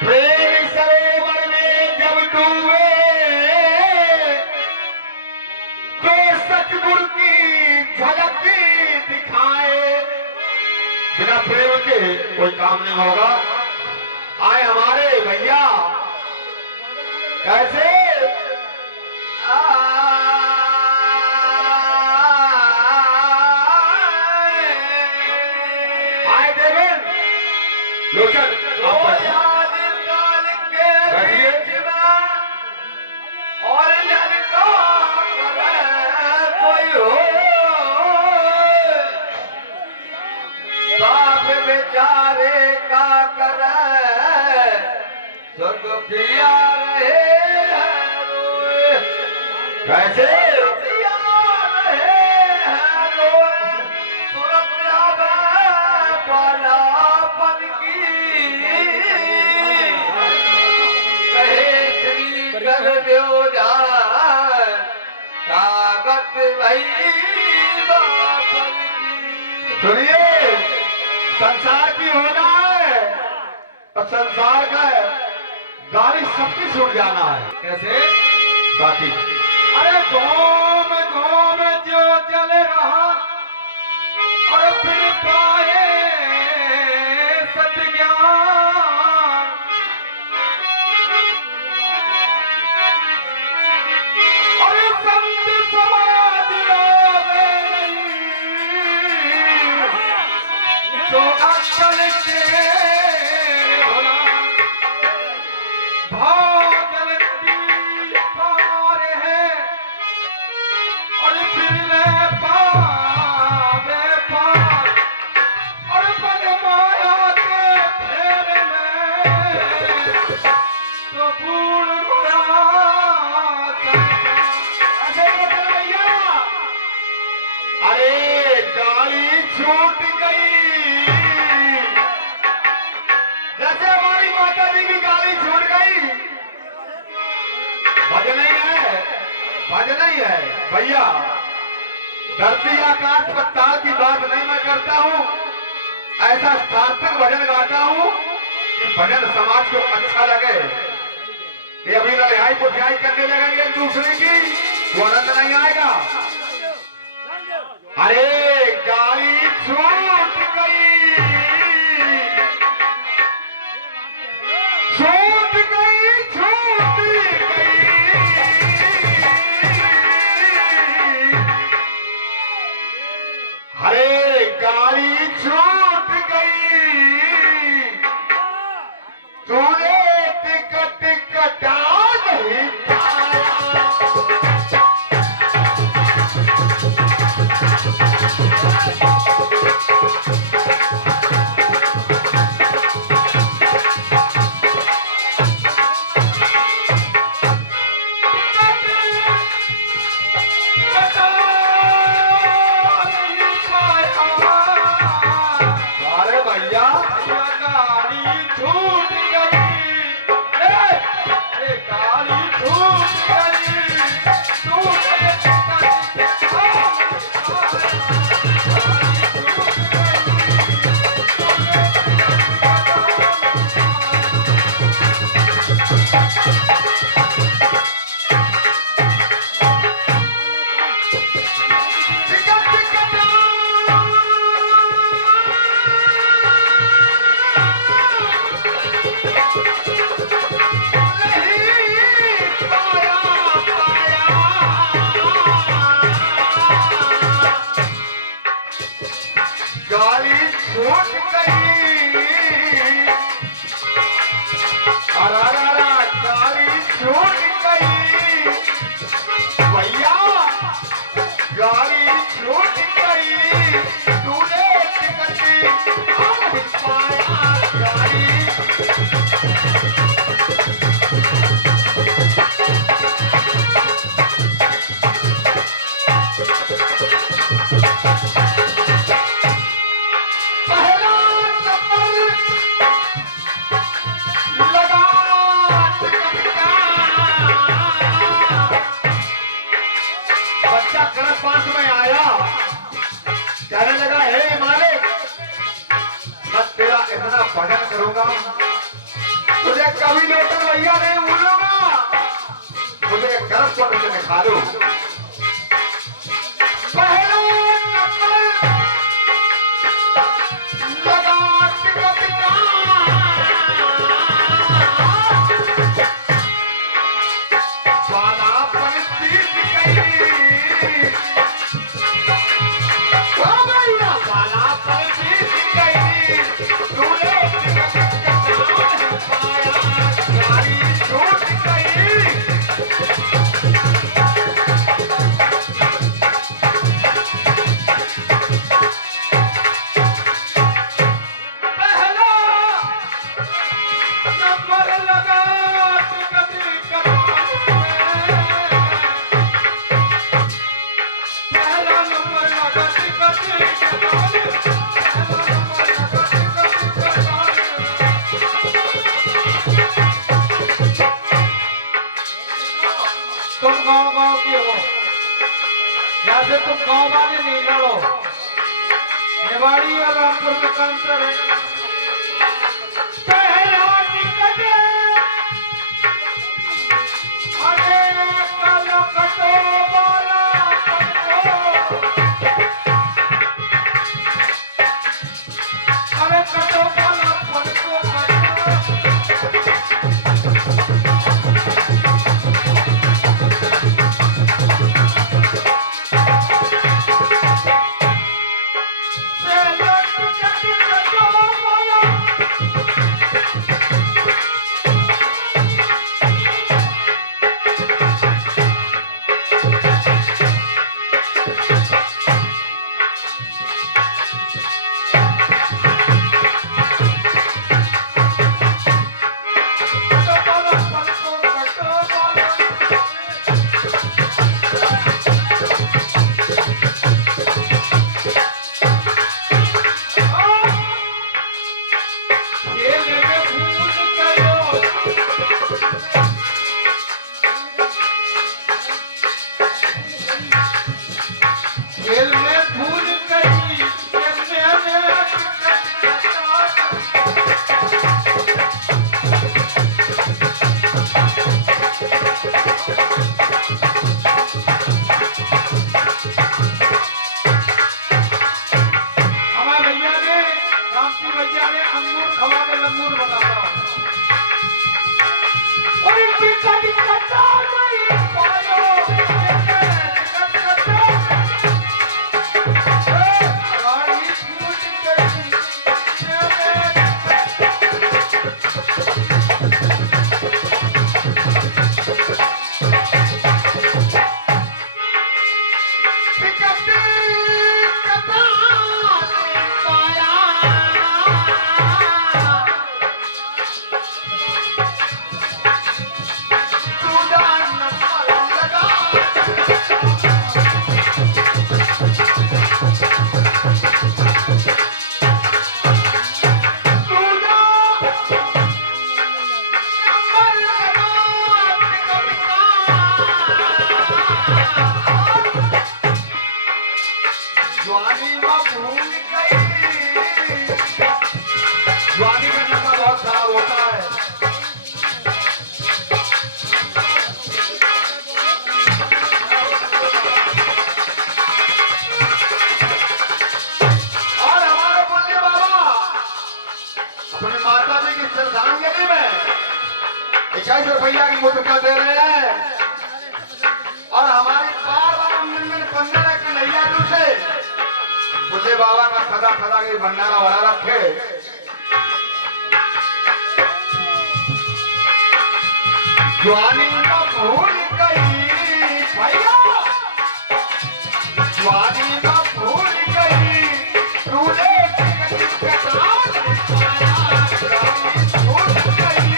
प्रेम सरोवर में जब डूबे तो सतगुरु की झलक दिखाए। बिना प्रेम के कोई काम नहीं होगा। आए हमारे भैया कैसे आए देवेन लोचन और लड़का कोई हो बाप बेचारे का करे स्वर्ग पिया रहे कैसे सुनिए संसार की होना है और संसार का है गाड़ी सबकी छूट जाना है। कैसे बाकी अरे घूम घूम जो चल रहा और फिर पाए सत्य ज्ञान। अरे संत समाज तो अक्कल के भला भाव जलती पार है और फिर ले पावे पार और पग माया के फेर में तो भूल गया भैया। अरे गाड़ी छूट गई जैसे हमारी माता जी की गाड़ी छूट गई। भजन ही है भैया। धरती आकाश पताल की बात नहीं मैं करता हूँ। ऐसा सार्थक भजन गाता हूँ कि भजन समाज को अच्छा लगे। ये अभी लड़ाई पुठियाई करने लगेंगे एक दूसरे की वो आनंद नहीं आएगा। अरे गाड़ी छूट गई छूट गई छूट गई। अरे गाड़ी छूट गई तूने टिकट कटा नहीं तुझे कभी लोटन भैया नहीं भूलूंगा, मुझे गर्व को तुझे दिखा लूं। पहला नंबर लगा टिकट का, वाला परिस्थिति गई, ओ भैया वाला परिस्थिति गई, तूने टिकट का पाया, गाड़ी छूट गई। तुम गाँव के हो, यहाँ से तुम गाँव वाले नहीं लड़ो, निवाड़ी और रामपुर में का अंतर है। पहला टिकट अरे काला कटो वाला कटो, अरे कटो वाला कटो रुपया की मुद्रा दे रहे हैं और हमारे बार बार हमने पंद्रह कन्हैया जी से बुढ़े बाबा का सदा सदा के भंडारा भरा रखे। जवानी में भूल गई भैया, जवानी में भूल गई तूने भूल गई।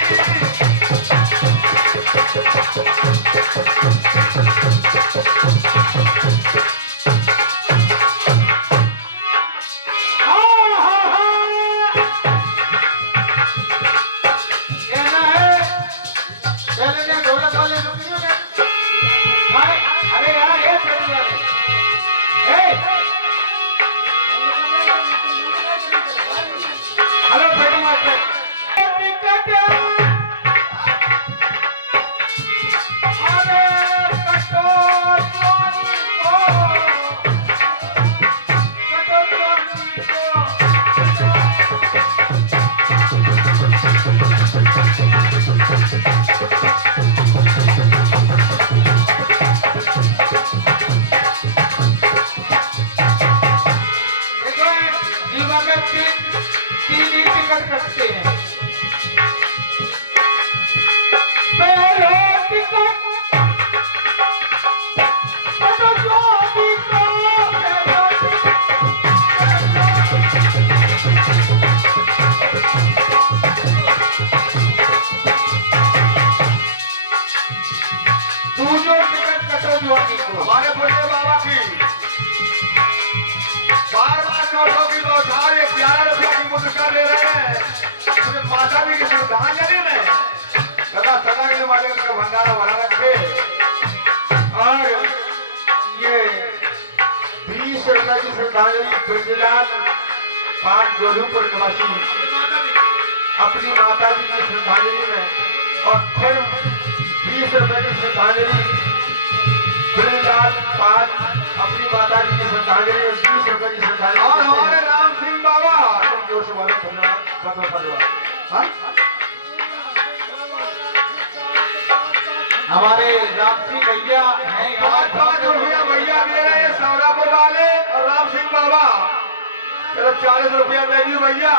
अरे यार ये हमारे बुढ़े बाबा की बार बार नोटों की बौछार 11 रुपया की मुद्रा दे रहे हैं मुझे माता जी की श्रद्धांजलि में सदा सदा के लिए मालिक का भंडारा भरा रखे। और ये 20 रुपए की श्रद्धांजलि ब्रजलाल 5 जोधपुर निवासी अपनी माता जी की श्रद्धांजलि में, और फिर 20 रुपए की श्रद्धांजलि ब्रजलाल 5 अपनी माता जी की श्रद्धांजलि में 20 रुपए की श्रद्धांजलि। और हमारे राम सिंह बाबा जोर से वाले धन्यवाद। हमारे राम सिंह भैया हैं, 5 रुपया भैया दे रहे हैं सौरापुर वाले और राम सिंह बाबा। चलो 40 रुपया दे दी भैया।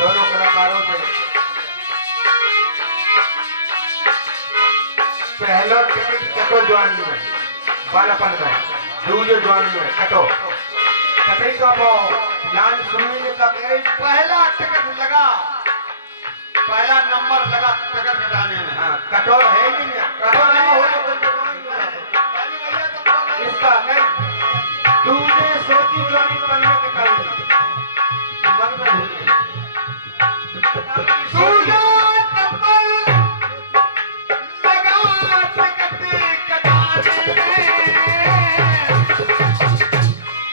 दोनों कलाकारों से पहला टिकट कटो ज्वानी में बालापन में, दूसरे ज्वानी में कटो कटई का भाव लान सुनने का पहला टिकट लगा, पहला नंबर लगा टिकट कटाने में। हाँ, कटो है ही नहीं, कटो नहीं हो इसका नहीं। दूसरे सोची ज्वानी पन्ने निकाल दी मन में भूल गई।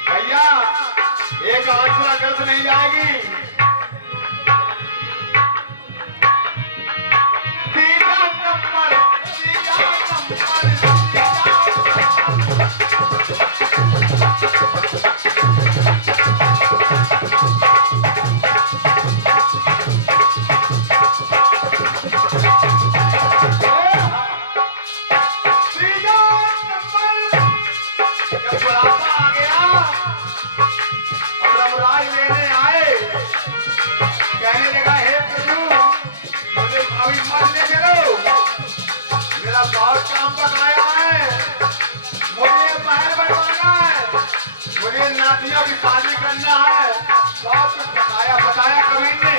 भैया एक आंसुरा गलत नहीं जाएगी। सीधा नंबर नातियों की शादी करना है, सब कुछ बताया कभी ने।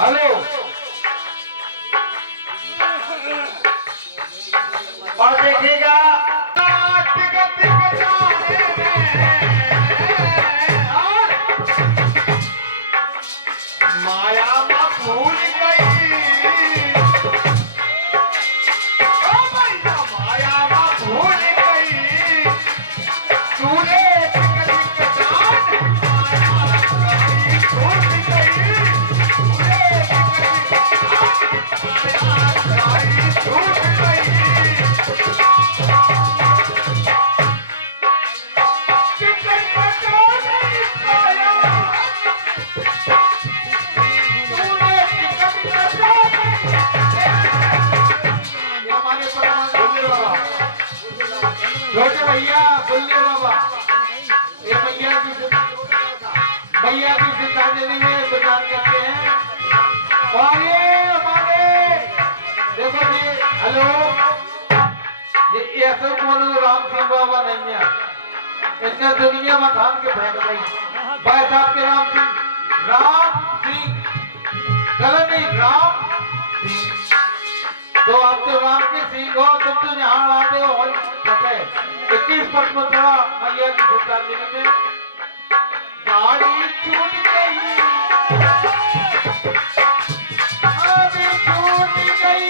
हेलो, और देखिएगा छोटे भैया बुल्ले बाबा ये भैया की श्रद्धांजलि में प्रदान करते हैं। और ये हमारे देखो जी, हेलो, ये ऐसे बोलो राम सिंह बाबा नहीं है, इसने दुनिया में थान के फेंक रही भाई साहब के राम सिंह गलत नहीं, राम सिंह। तो आप तो राम के सिंह हो, तुम तो यहाँ आते हो बात है। 21 पट में थोड़ा मैया की श्रद्धांजलि में गाड़ी छूट गई, अभी छूट गई,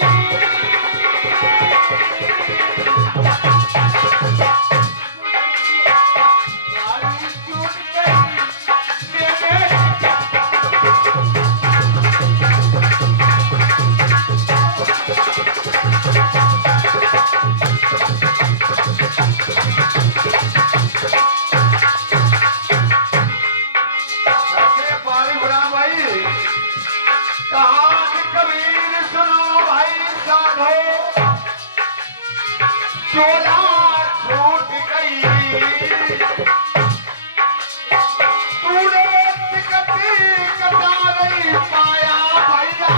गाड़ी छूट गई मेरे। कैसे पानी भरा भाई, कहानी कबीर सुनो भाई साधो, चोला छूट गई, तूने टिकट कटा नहीं पाया भैया,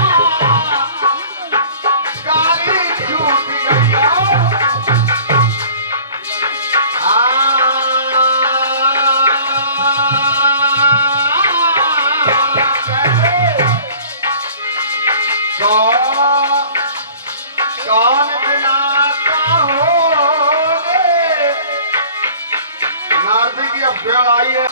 गाड़ी छूट गई। कौन बिना का हो रे, नारदी की अब बेड़ आई है।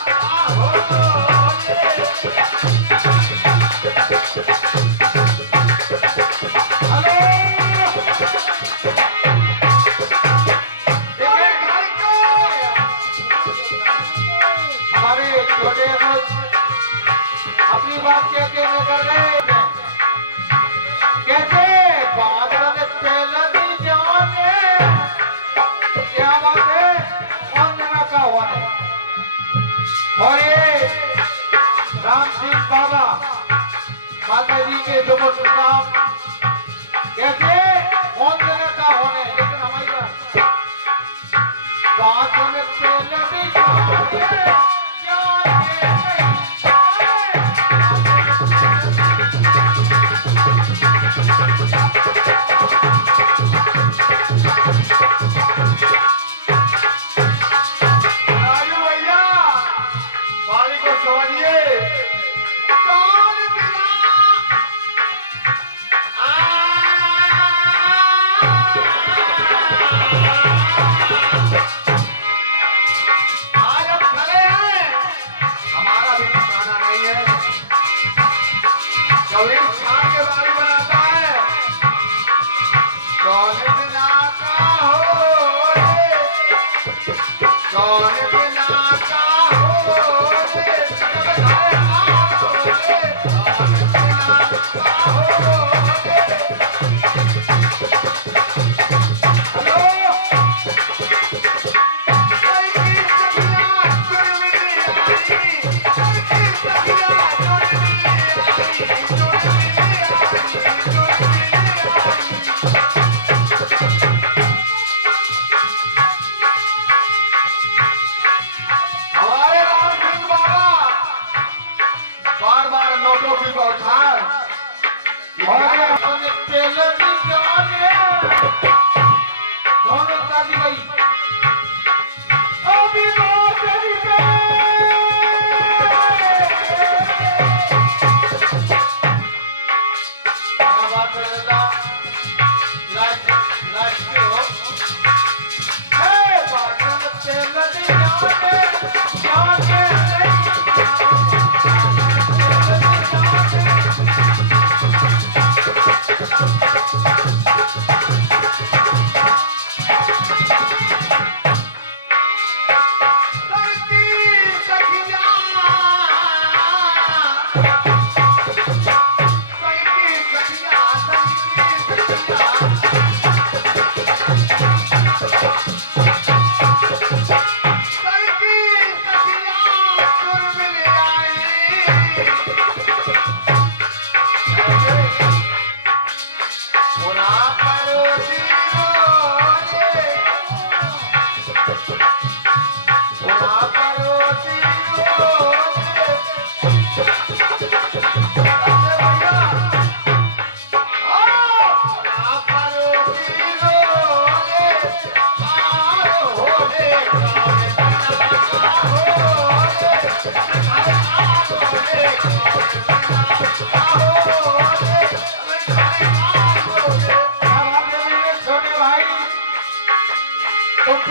हमारे छोटे अपनी बात कह के निकल गए। कैसे बादल तेलनी जाने, क्या बात है, वंदना का हुआ है। और ये राम सिंह बाबा माता जी के सुपुत्र साहब कैसे वंदना का होने, लेकिन हमारी बादल तेलनी जाने, राजू भैया पानी को समझिए, कौन बिना आज हम खड़े हैं, हमारा भी ठिकाना नहीं है। कबीर खान के बारे में बनाता है, कौन बिना का हो रे, कौन बिना का हो रे, जब घर आओ रे, कौन बिना का हो रे। हेलो, कई सखिया चुनमिली आई, कई सखिया चुनमिली आई, चुनमिली आई। हमारे राम सिंह बाबा बार बार नोटों की बौछार, और तेलनी जाने दोनों शादी गई, अभी बात करी क्या बात है दादा, लाइट लाइट के हो, हे बादल तेलनी जाने, जाने करती सखिया, करती सखिया, करती सखिया, करती सखिया चुनमिली आई। पुरा परोसी रे, पुरा परोसी रे, कैसे भैया, पुरा परोसी रे, पार हो रे, कौन बिना का हो रे, अरे पार हो रे, कौन बिना का हो रे, अरे पार हो रे। छोटे भाई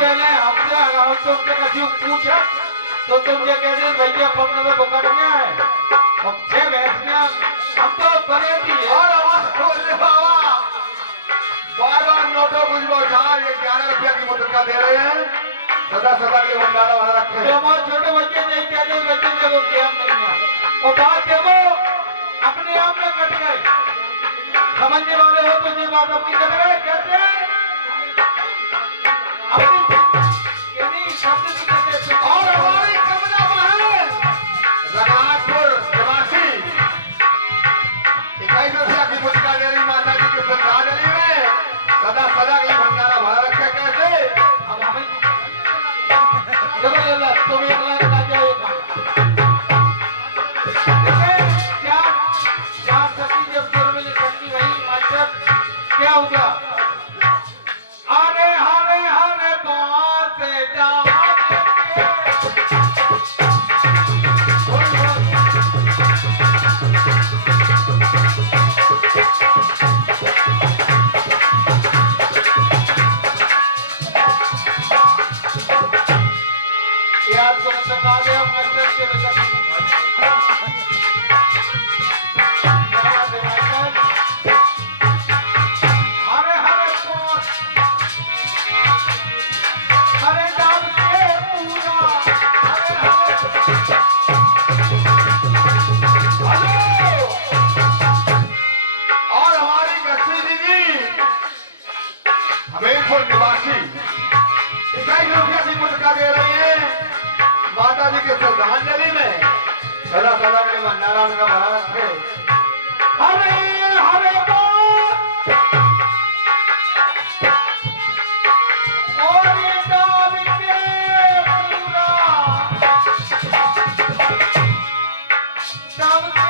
पहले हमसे अगर तुमसे कभी पूछा तो तुम ये कह दे भैया 15 पकड़ में है और 6 भैंसियां हम तो बने थी और आवाज खोल दे बाबा, बार बार नोटों कुछ बहुत ये 11 रुपया की मुद्रा दे रहे हैं, सदा सदा के भंडारा भरा रखे जो हमारे छोटे बच्चे नहीं कहते बच्चे ने वो ज्ञान नहीं है और बात है वो अपने आप में कट गए। समझने वाले हो तो ये बात अपनी कट गए कैसे अपनी यानी शब्द भी कहते और हमारी कमला महल रघुनाथपुर निवासी 21 रुपया की मुद्रा दे रही माता जी की श्रद्धांजलि में सदा सदा के भंडारा भरा रखे। कैसे अब हमें चलो ये तुम एक लाइन गा जाओ क्या सखी जब सुर में शक्ति रही मास्टर क्या होगा अरे हरे हरे बात जा याद को बता दे मास्टर के हरे हरे बात हरे डाल के पूरा हरे हेलो और हमारी गस्ती दीदी हमीरपुर निवासी 21 रुपया की मुद्रा दे रही है माता जी के श्रद्धांजलि में सदा सदा में भंडारा उनका भरा रखे। हरे हरे बात और ये डाल के पूरा डाल के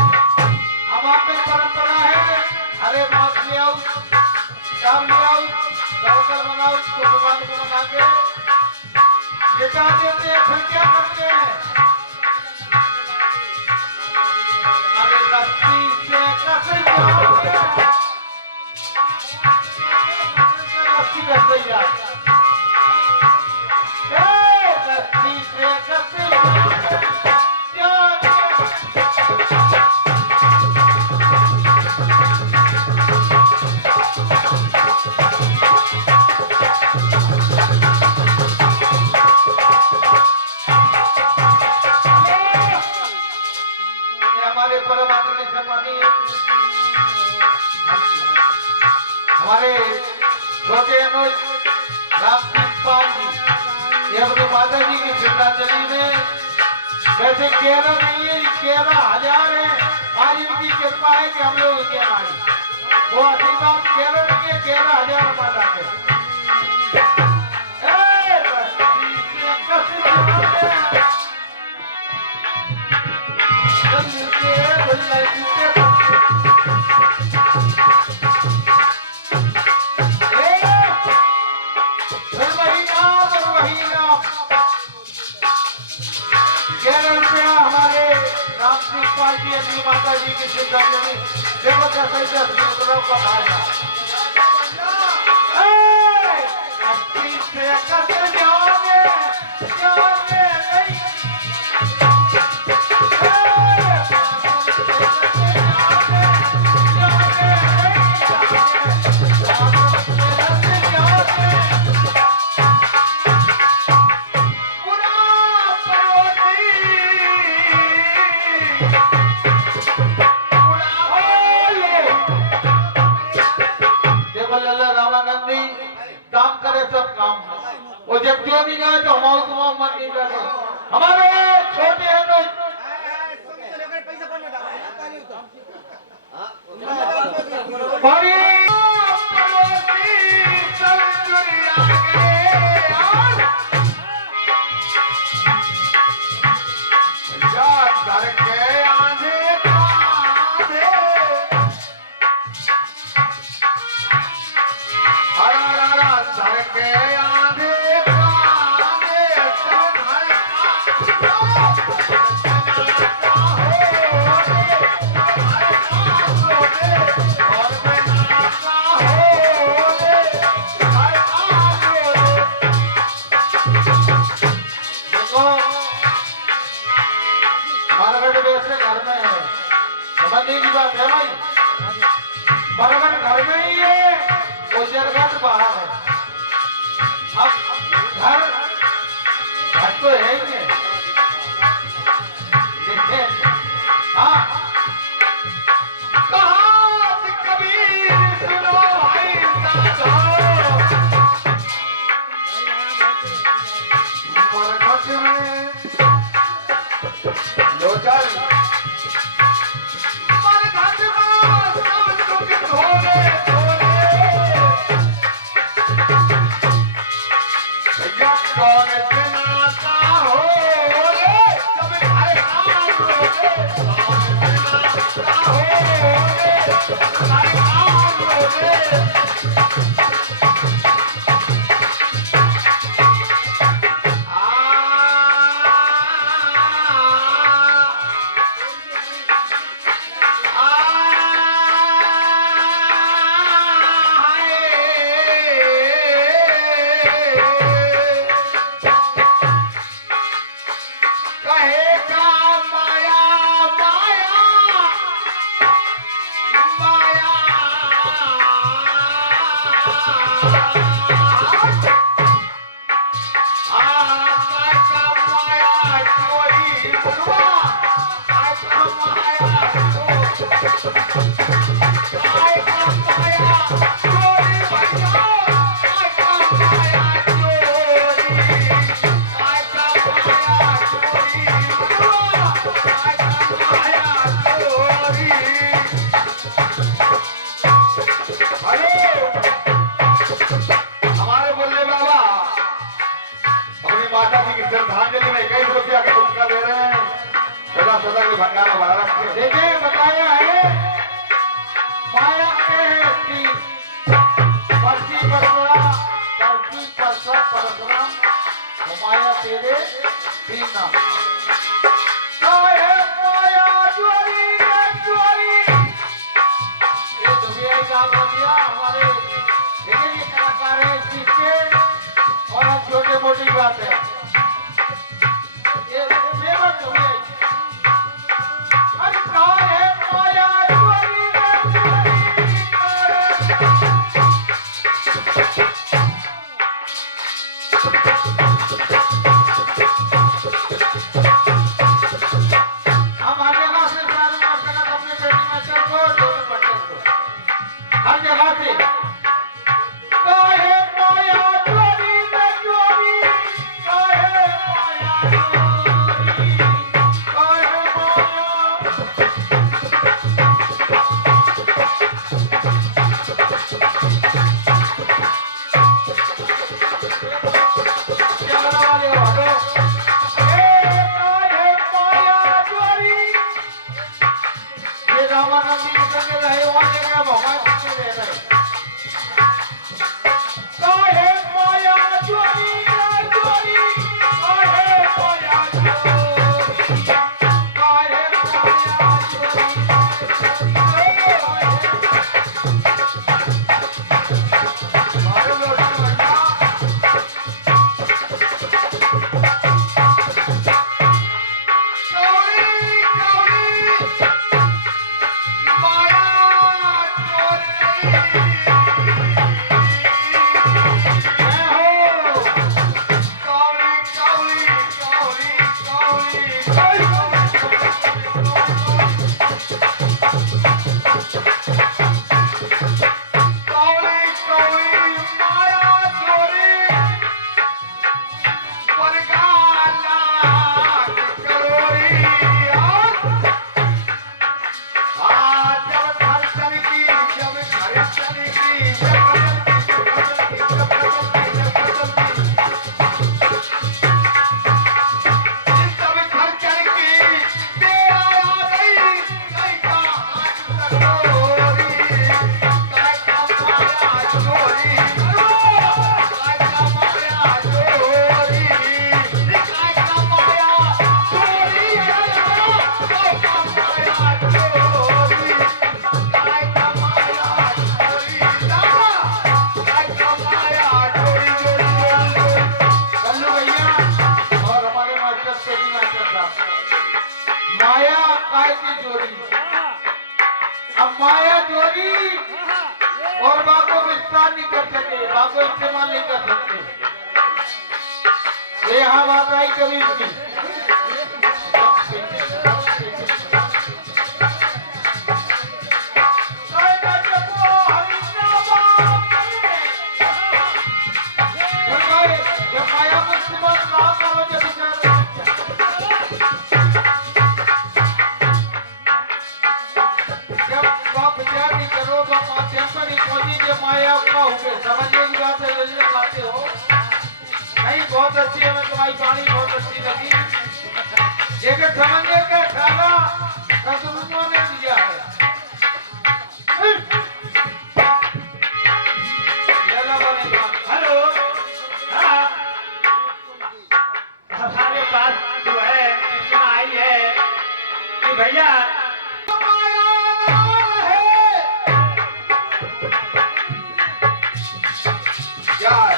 हमारे परंपरा है हरे मास ले आओ शाम ले आओ दरअसल बनाओ तो भगवान को मना के लेटा देते हैं फिर क्या करते हैं अरे रस्सी से कसे जाओगे रस्सी कसे जाओ रस्सी से कसे जाओगे हमारे परम आदरणीय सम्मानीय हमारे छोटे अनुज रामसिंह पाल जी ये अपनी माता जी की श्रद्धांजलि में वैसे 11 नहीं है 11,000 है आज इनकी कृपा है कि हम लोग इनके आए वो आशीर्वाद 11 नहीं है 11,000 माता के माता जी की श्रद्धांजलि देखो कैसे 10 मिनटों का भाषा से कैसे जाओगे जाओगे नहीं काम करे सब काम और जब जो भी जाए तो हमारे को मन नहीं लगे हमारे छोटे हैं बड़ी के और मैं नाचा हो रे हाय आलो रे। देखो मरगट वैसे घर में है, समझने की बात है भाई। मरगट घर में ही है, उजरगट बाहर है। अब घर घर तो है ही है। देखिए हाँ कहावत कबीर सुनो भाई साधो, मरघट में लोचन, मरघट में सब दुख धोले धोले। भैया कौन से नाता हो रे, जब घर आलो रे, कौन से नाता हो रे, घर आलो रे। हमारे बोलने बाबा अपनी माता जी की श्रद्धांजलि में 21 रुपया का पुरस्कार दे रहे हैं। सदा सदा के भंडारा भरा रखिए। देखिए बताया है माया के तीन पर्ची परशुराम, पर्ची परशुराम परशुराम तो माया तेरे तीन नाम। काहे माया चोरी रे चोरी, ये दुनिया का बोलिया हमारे देखिए ये कलाकार है इसके और हम छोटे मोटी बात है ये सेवा दुनिया। अरे काहे माया चोरी रे चोरी, हम हर जगह से सारे मास्टर अपने बेटी में चल को दोनों बच्चों को हर जगह से काहे माया चोरी रे चोरी, काहे माया चोरी, काहे माया। चलने वाले हो हटो। काहे माया चोरी, ये रामानंदी के संग रहे वहां जगह भगवान के रह रहे माया की जोड़ी। अब माया जोड़ी और बाको विस्तार नहीं कर सके, बाको इस्तेमाल नहीं कर सकते। ये यहाँ बात आई कबीर की। जब माया को इस्तेमाल ना करो जब विचार नहीं करो तो माध्यम पर ही पहुंची जब माया का होगे। समझने की बात है, जल्दी लाते हो नहीं। बहुत अच्छी है, तुम्हारी कहानी बहुत अच्छी लगी, लेकिन समझने का खाना सदगुरुओं ने दिया है। हेलो, हाँ, हमारे पास जो है सूचना आई है कि भैया क्या है?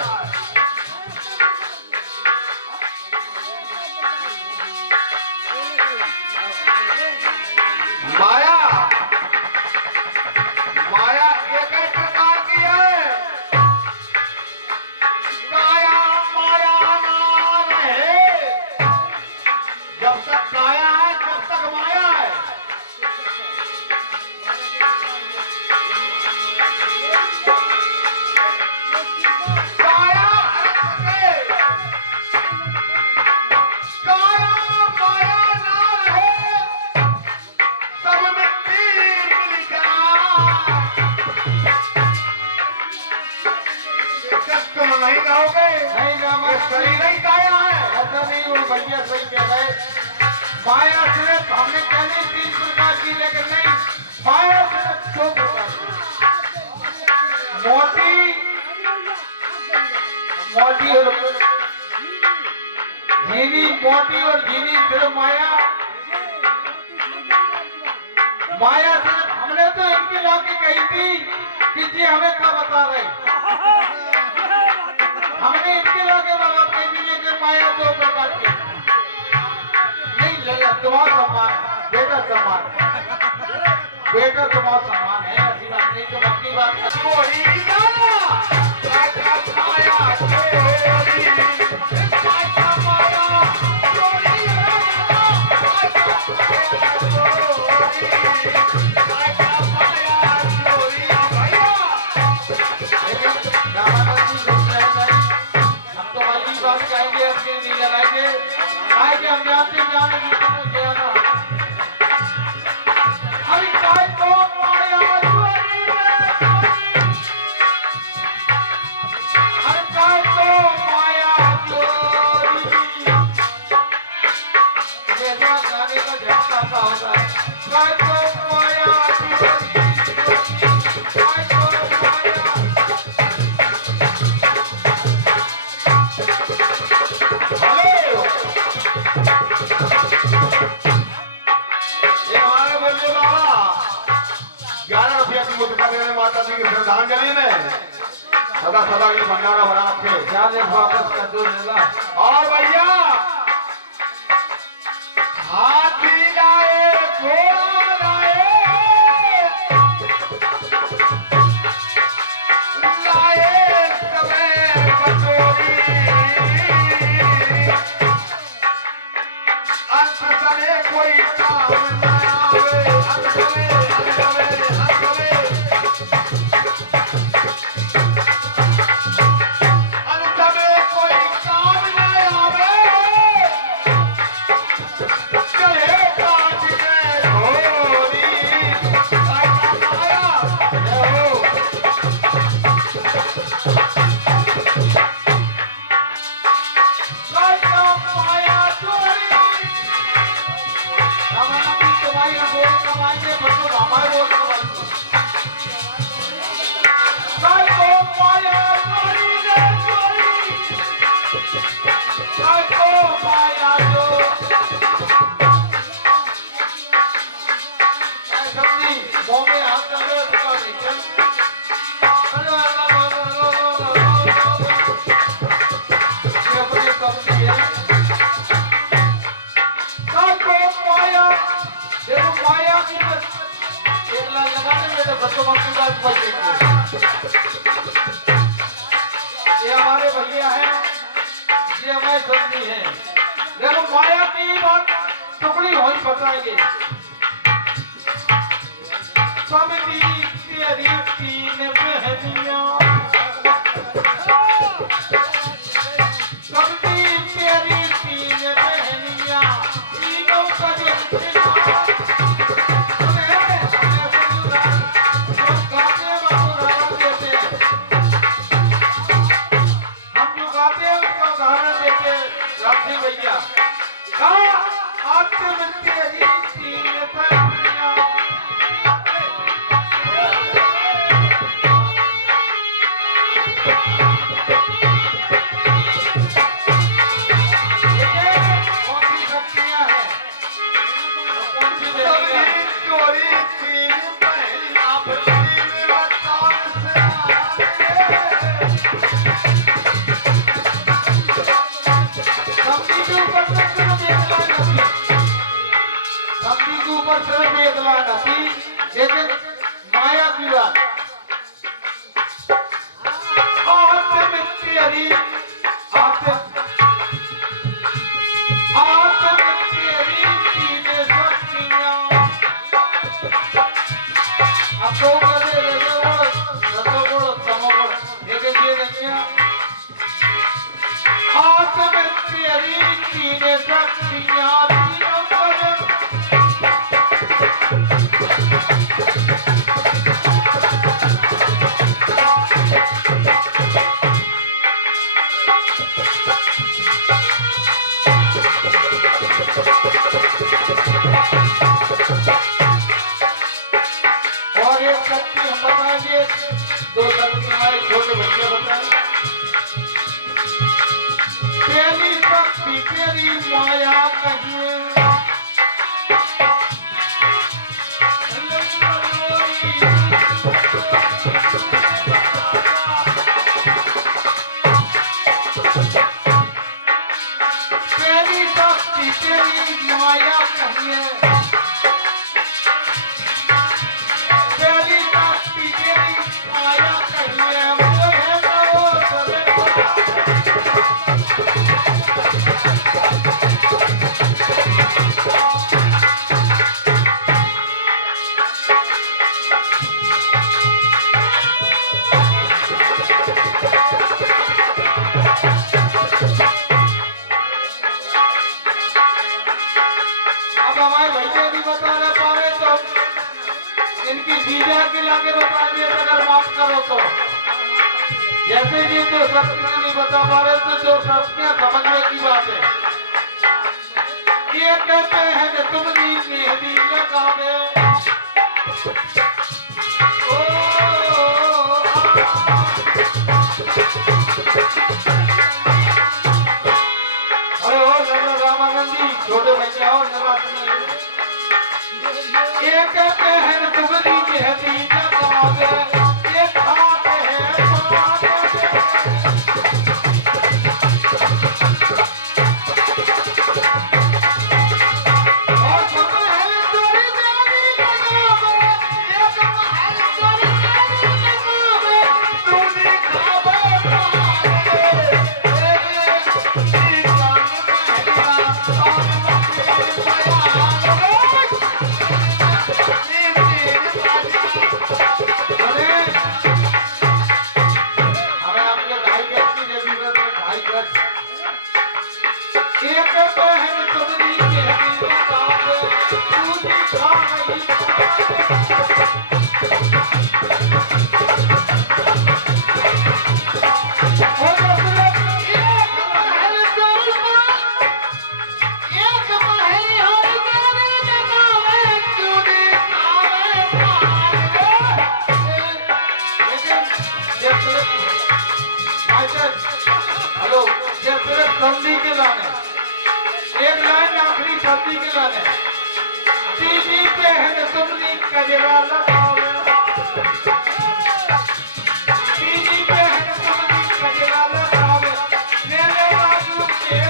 माया माया एक ही प्रकार की है। काया माया नाम है। जब तक काया है तब तक माया है। काया काया माया नाम है। सब मिट्टी मिलकर तुम नहीं रहोगे। नहीं रामा, शरीर ही काया है। ऐसा नहीं हो भैया, सही कह रहे। माया सिर्फ हमने पहले 3 प्रकार की, लेकिन नहीं, माया सिर्फ 2 प्रकार की। मोटी मोटी और झीनी, मोटी और झीनी सिर्फ माया। माया सिर्फ हमने तो इनकी लाके कही थी कि जी हमें क्या बता रहे। हमने इनके लाके बात कही थी, लेकिन माया 2 प्रकार की। नहीं लगा तुम्हारा सम्मान, बेटा सम्मान, बेटा तुम्हारा सम्मान है। ऐसी बात नहीं, तुम अपनी बात कर। माता जी की श्रद्धांजलि में सदा सदा के भंडारा बना रखे। वापस कर दो लेला। और भैया हाथी लाए, घोड़ा लाए, लाए सबे कटोरी, अंत समय कोई काम न आवे। अंत समय देखो तुम अपनी बात बचेंगे। ये हमारे भैया हैं, ये हमारे संगी हैं। देखो माया की बात टुकड़ी हो ही बताएंगे। सबकी तेरी तीन बहनियां, सबकी तेरी तीन बहनियां, तीनों का भैया आपसे मिलती है तीन बहनियां। सिर्फ एक लाइन थी, लेकिन माया की बात तेरी तीन शक्तियां। अब तो करे लगे वो रसोगुण तमोगुण, लेकिन ये देखिए हाथ में तेरी तीन शक्तियां, तीनों करे और एक शक्ति हम बताएंगे, दो शक्ति हमारे छोटे बच्चे बताएं। पहली शक्ति तेरी माया कहिए, पहली शक्ति तेरी माया कहिए, पहली शक्ति तेरी माया कहिए, मोहे नवो सवे इनकी जीजा के लाके बता दिए अगर माफ करो तो। जैसे जी जो शक्तियां नहीं बता पा रहे तो जो शक्तियां समझने की बात है। ये कहते हैं कि तुम मेहंदी लगावे, अरे ओ नगर रामानंद जी छोटे भैया और नवासी, ये कहते हैं तुमरी मेहंदी लगावे, ये खाते हैं और तुम है चोरी मेहंदी लगावे, ये तुम है चोरी मेहंदी लगावे, तूने खावे संधि के लाने एक लाइन आखिरी संधि के लाने दीदी पे है तुमने कजरा लगावे, दीदी पे है तुमने कजरा लगावे, मेरे बाजू के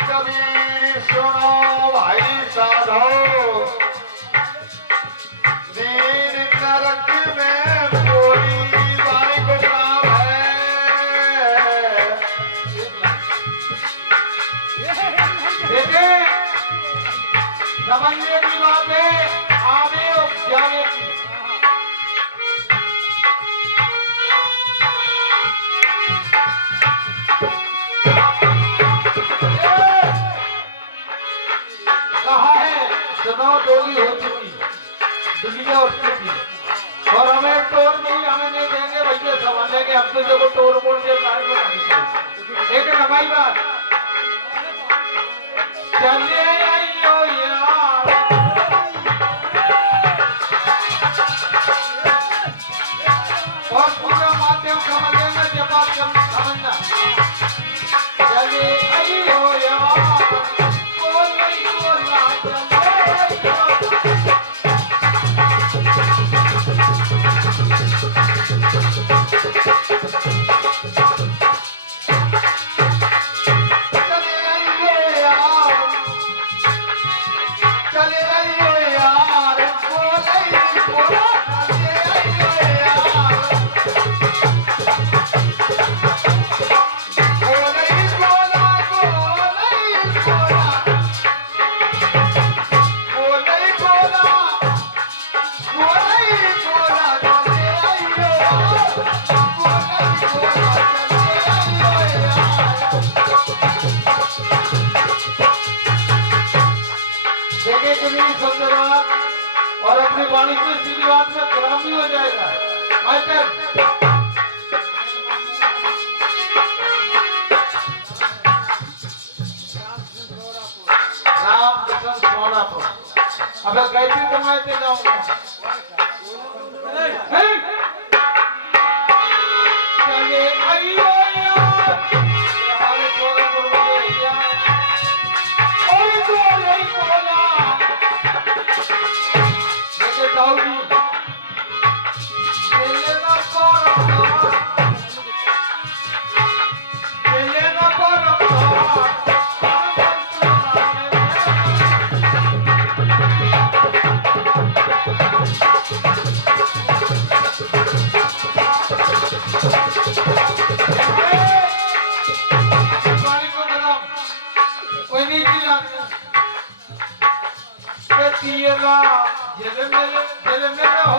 कबीर सुनो भाई साधो, दीन नरक में कोई भाई को काम है। देखे समझने की बात है, आने और जाने की। कहा है चुनाव डोली हो चुकी, दुनिया उठ चुकी, और हमें टोर भी हमें नहीं देंगे भैया, समझेंगे हमसे जो टोर मोड़ के गाड़ी को नहीं पड़ेगी। लेकिन हमारी बात चले आइयो यार, और पूरा माध्यम समझेंगे जवाब समझना। चले आइयो यार, कोई नहीं बोला, चले आइयो। देखे कि नहीं सुंदरा, और अपनी वाणी को सीधी बात में ग्राम भी हो जाएगा। मास्टर राम कृष्ण सोनापुर, अब कैसे कमाते जाऊंगा। चले आइयो यार, हमारे सोनापुर वाले भैया, और तो नहीं बोला। लेकिन दाऊदी चले ना कोई नहीं दिया पिएगा जेल में हो, जेल में हो।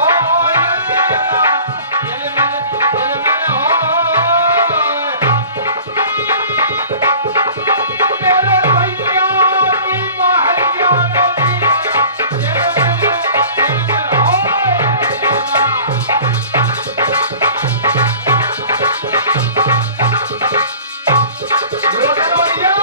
मेरे भैया की महैया जेल में हो। भैया